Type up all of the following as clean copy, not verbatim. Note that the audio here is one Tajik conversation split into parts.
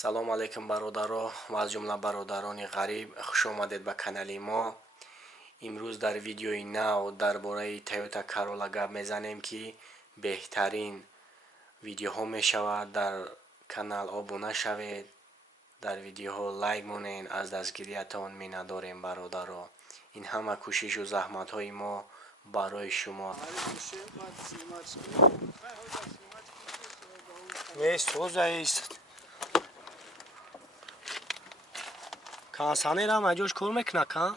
салом алейкум бародаро ва аз ҷумла бародарони ғариб, хуш омадед ба канали мо. имрӯз дар видеои нав дар бораи Toyota Corolla гап мезанем ки беҳтарин видеоҳо мешавад. Дар канал обуна шавед, дар видеоҳо лайк монен, аз дастгириятон миннатдорем бародаро. ин ҳама кӯшишу заҳматҳои мо барои шумо. Kansanera majoş kor mekna kan?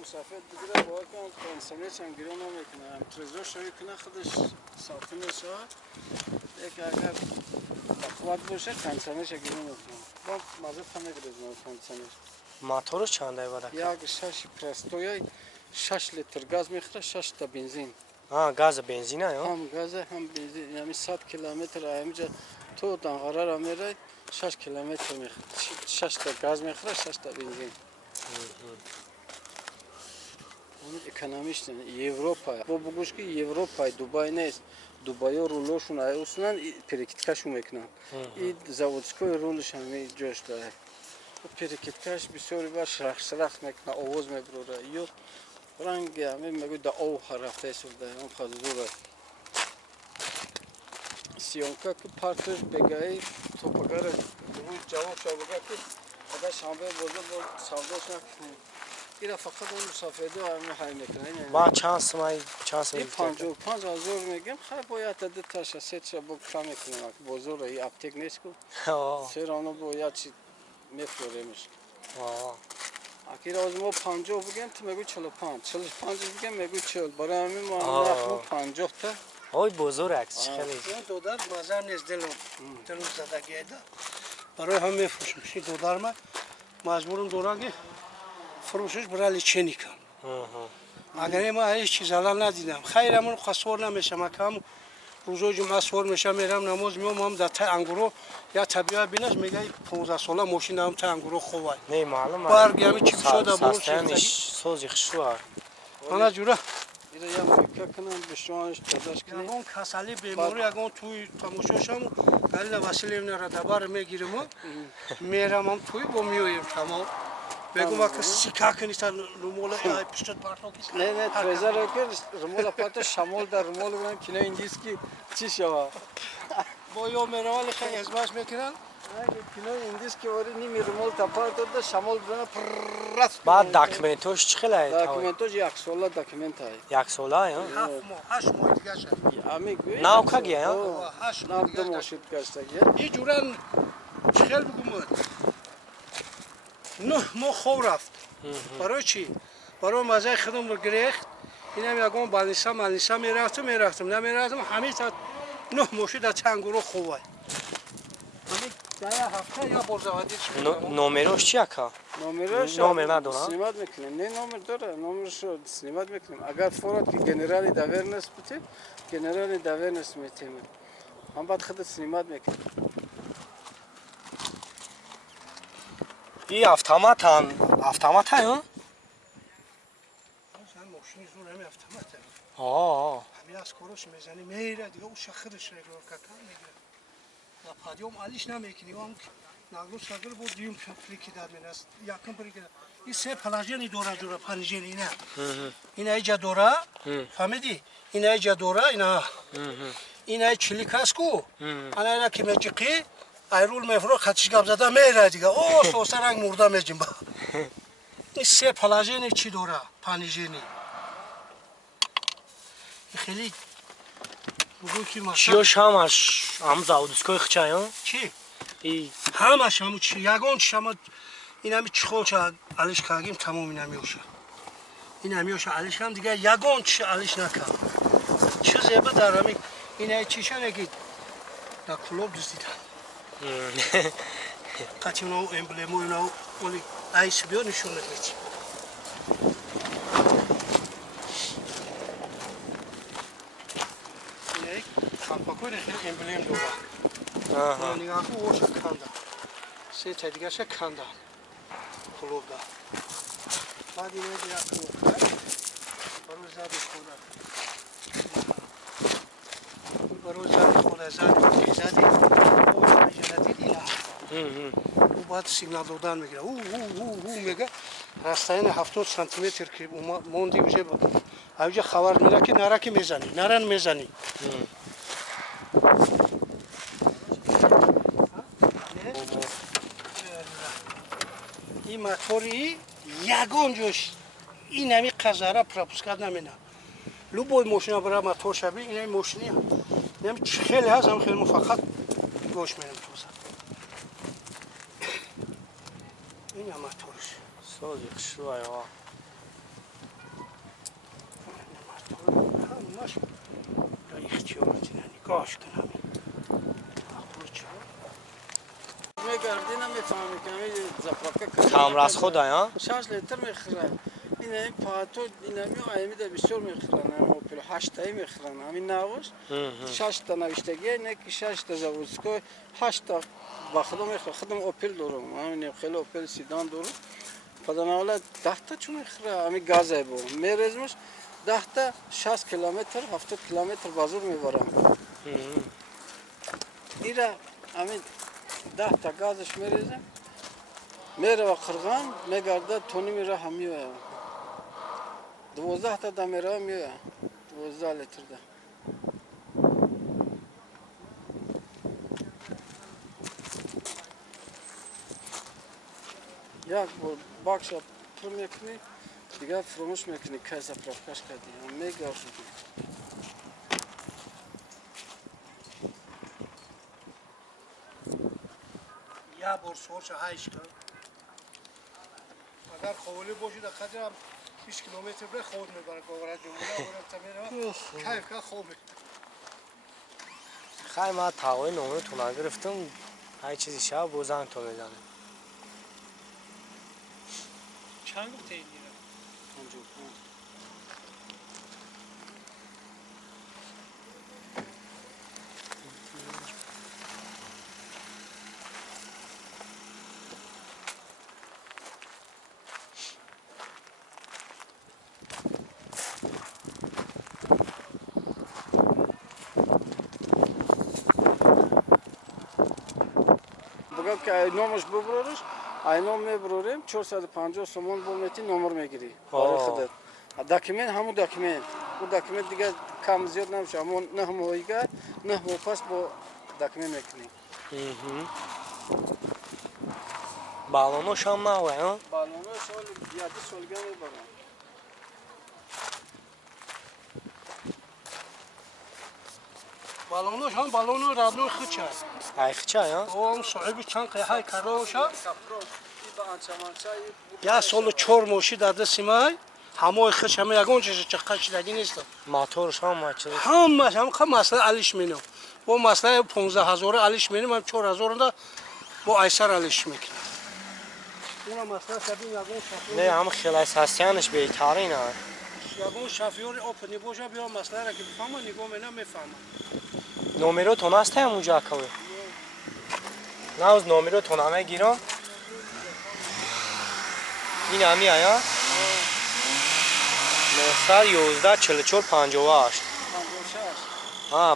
مسافر بگیره با کن کنسله چند گیرو نمیکنه ترزو شوی کنه خودش ساعتونه شو یک اگر بخواد باشه کنسله چه گیرو نمیکنه با مزه خنه گرزنه کنسله Motoru çanday var. یک شش پرستوی 6 لیتر گاز میخوره 6 تا بنزین Ha gaz benzin ha. هم گاز هم بنزین یعنی 100 کیلومتر اینجا تو دانغرا را میره 6 کیلومتر میخوره 6 تا گاز میخوره 6 تا بنزین Ekonomist Avropa. Bu bugünkü ki Avropa, Dubai ne? Dubai'ye ruluşun ayısından perekitkaş umekna. Zavodskoy ruluşan mi coştu. Bu perekitkaş bir soru var şarx mekna ovoz mebrura. Yo rangi ami megu da o harafta surda. On fazla Siyonka ki partner begay topagara bu cevap şabuga ki ada şambe bozdu bu savdoşna İra fakat onu musafirde ayağımı hayal mekanı. Ba çans İyi panç azor megem. Hay boyat adı taşa seçe bu kam mekanı. Bozor iyi aptek nesku. Ser onu boyat mefloremiş. Akira o zaman panco bugün tümegü çelo panç. Çelo panç bugün megü çel. Baramı muamma bu pancokta. Oy bozor aks çıkıyor. دودار مزار نیست دلم زدگی ده برای هم میفروشم شی دودار ما مجبورم دوران فروشش برای لیچنی کن اگر ما هیچ چیز حلال ندیدم خیرمون خسور نمیشه مکم روزای جمعه سوار میشم میرم نماز میام هم در تا انگورو یا طبیعت بینش میگه 15 ساله ماشین هم تا انگورو خوبه نه معلومه برگ همین چی شده ساستنش سوزی خشوار انا جوره İra ya mekka kanım bişuanış tadaş ki. اون کسالی بیماری اگه توی تماشاشم گل وسیله را دبار میگیرم میرم هم توی با میویم تمام بگم که سیکا کنی تا رومولا ای پشت پارتو کی Ne trezor öker rumola pata şamol da rumol gelen kine İngiliz ki çiş ya. با یو میروال خیلی ازباش میکنن Kine İngiliz ki var ni mi rumol tapar da şamol bana pırras. بعد داکیومنتوش چخله Dokumento jak sola dokumentay. یک ساله یا 7 ماه دیگه شد Amig gö. ناو کگی یا 8 ماه Navda moşit gasta ya. این جوران چخل بگم نه ما خو رفت برای چی برای مزه خودم رو گرفت اینم یگان بالنیسا میرفتم نمیرفتم همین تا نه ماشی در چنگورو خوبه همین در هفته یا برزوادی چی نومروش چی اکا Номераш Номер надо, снимать мекнем. Не номер дора, номер шо снимать мекнем. Агар форат ки генерали давернес бите, генерали давернес метем. Ам бад хад снимать мекнем. این автомат یا sen ماشین زور همین автомате همین از کارش میزنی میره دیگه او شخرش رو ککا میگیره و پادیوم علیش نمیکنی اون نگلو شغل بود دیوم فلیکی داد من است یکم پلیکی داد این سه پلاژنی دورا جورا پنجین اینه اینه ایجا دورا فهمیدی اینه ایجا دورا اینه چلیکاسکو انا اینا که مجیقی ایرول مفرو خطش گاب زده میره دیگه او سوسرنگ مرده میجیم با این سه پلاژنی چی دورا پنجینی خیلی بگو کی ماشین چیوش همش هم زاودسکوی خچه یا چی ای همش همو چی یگان شما این همی چخول چه علیش کردیم تمام این همیوشه این همیوشه علیش هم دیگه یگان چی علیش نکرد چه زیبه در همی این همی چیشه نگید در کلوب دزدیدن قطعی اونو امبلمو اونو ولی ایس بیا نشون نگید این همی کامپا موتور خیلی امبلم داره. آها. نگاه کن اوش کنده. سه تا دیگه ش کنده. خلوب ده. بعد اینو دیگه کنه. برو زد خورده. برو زد خورده زدی. اوش نجاتی دیلا. او بعد سیگنال دادن میگیره. او میگه. راستین 70 سانتی متر که موندی بشه. اوجا خبر میده که نرکی میزنی. نرن میزنی. این موتوری یگان جوش این همی قزاره پراپسکات نمینه لوبوی ماشینا برای موتور شبیه این همی ماشینی نمی خیلی هست هم خیلی فقط گوش میرم توزه این هم موتورش سازی خشوای ها. همونش را اختیارات نگاش کنم میگردی نمیفهمی که همی زفرقه کامر از خود ها؟ 6 لیتر میخوره این همی پاتو این همی آیمی ده بسیار میخورن هم اوپل 8 تایی میخورن همین نوش 6 تا نوشتگی اینه که 6 تا زاوزکو 8 تا با خودم میخورم خودم اوپل دارم همین خیلی اوپل سیدان دارم پدر نولا 10 تا چون میخوره همین گازه بو میرزمش 10 تا 60 کیلومتر 70 کیلومتر بازور میبرم ایرا همین 10 تا گازش میریزم میره و قرغان میگرده تونی میره همیه 12 تا میره میه 12 لیتر ده یک باکس پر میکنی دیگه فراموش میکنی که زفرافکش کردی میگه شدی یا بار سورش هایش کن اگر خولی باشی در قدر 20 کیلومتر به خود میبره گوره جمعه آورم تمیره کیف که خوبه خیلی ما تاوی نمونه تونه گرفتم هر چیزی شب بوزن تو میزنه چند گفته این دیره؟ 55 که اینامش ببرورش اینام میبروریم 450 سومون بولمتی نمر میگیری برای خودت داکیمنت همون داکیمنت اون داکیمنت دیگه کم زیاد نمیشه همون نه مویگه نه پاس با داکیمنت میکنی بالونوش هم نوه ها؟ بالونه سال 11 سالگه میبرم بالونوش هم بالون رادنو خچه ایخچه ها؟ اون صاحبی چند قیهای کرده باشه یه سال 4 موشی در دست مای همه خش همه یگان چقدر چیزی نیست موتورش هم چیزی هم مسئله علیش مینم با مسئله 15000 علیش مینم هم 4000 دا با ایسر علیش میکنم اون مسئله سبین یگان شافیور نه هم خیلی اساسیانش بهتره نه یگان شافیور اوپنی باشه بیا مسئله را که بفهمم نگاه منم میفهمم نومرو تو هست هم اونجا کوی نه از نومرو تو نامه گیرم این همی آیا 911 44 58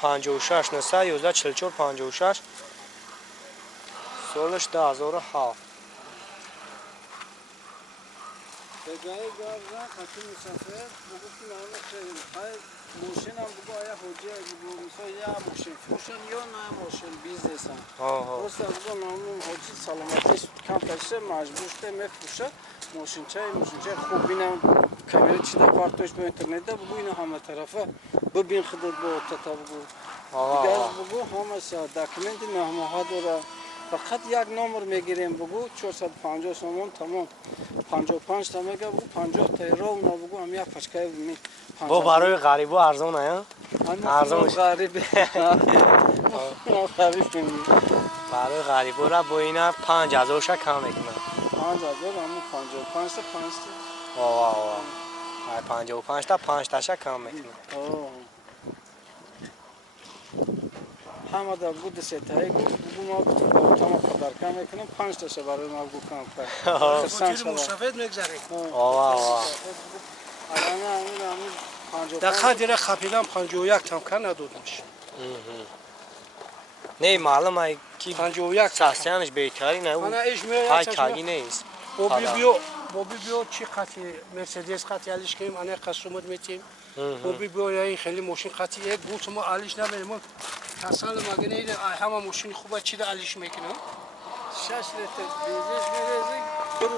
56 911 44 56 سالش 2007 بگاه گارزا خاطر مسافر بگو که نامه خیلی های موشن هم بگو آیا حجه بگو مثلا یا موشن فروشن یا نه موشن بیزنسن درست بگو نامه حجه سلامتیش کم پشه مجبور شده میفروشه موشن چای خوب بینم کامل چی در پارتوش به اینترنت بگو اینا همه طرفه ببین خودت با تتا بگو دیگه بگو همه داکیمنت نامه ها داره فقط یک نمبر میگیریم بگو 450 سومون تمام 55 تا میگه بگو 50 تا رو اونا بگو هم یک پچکای بمی با برای غریبو ارزونه ها ارزونه غریب برای غریبو را با اینا 5000 شا کم میکنه 5000 همون 55 تا 5 تا واه 55 تا 5 تا شا کم میکنه همه در بود ستایی گفت ما گفتم تمام پدرکم میکنم 5 تا برای ما گفتم خودی مسافت میگذاریم در خدیر خپیدم 51 تمکن ندادمش نه معلوم ای کی 51 ساسیانش بهتری نه اون انا ایش میاد های کالی نیست بوبی بیو چی خاطی مرسدس خاطی علیش کردیم انا قسمت میتیم بوبی بیو این خیلی ماشین خاطی یک گوت ما علیش نمیریم اصلا مگه نه همه ماشین خوبه چی علیش میکنه 6 لیتر بیزش میرزی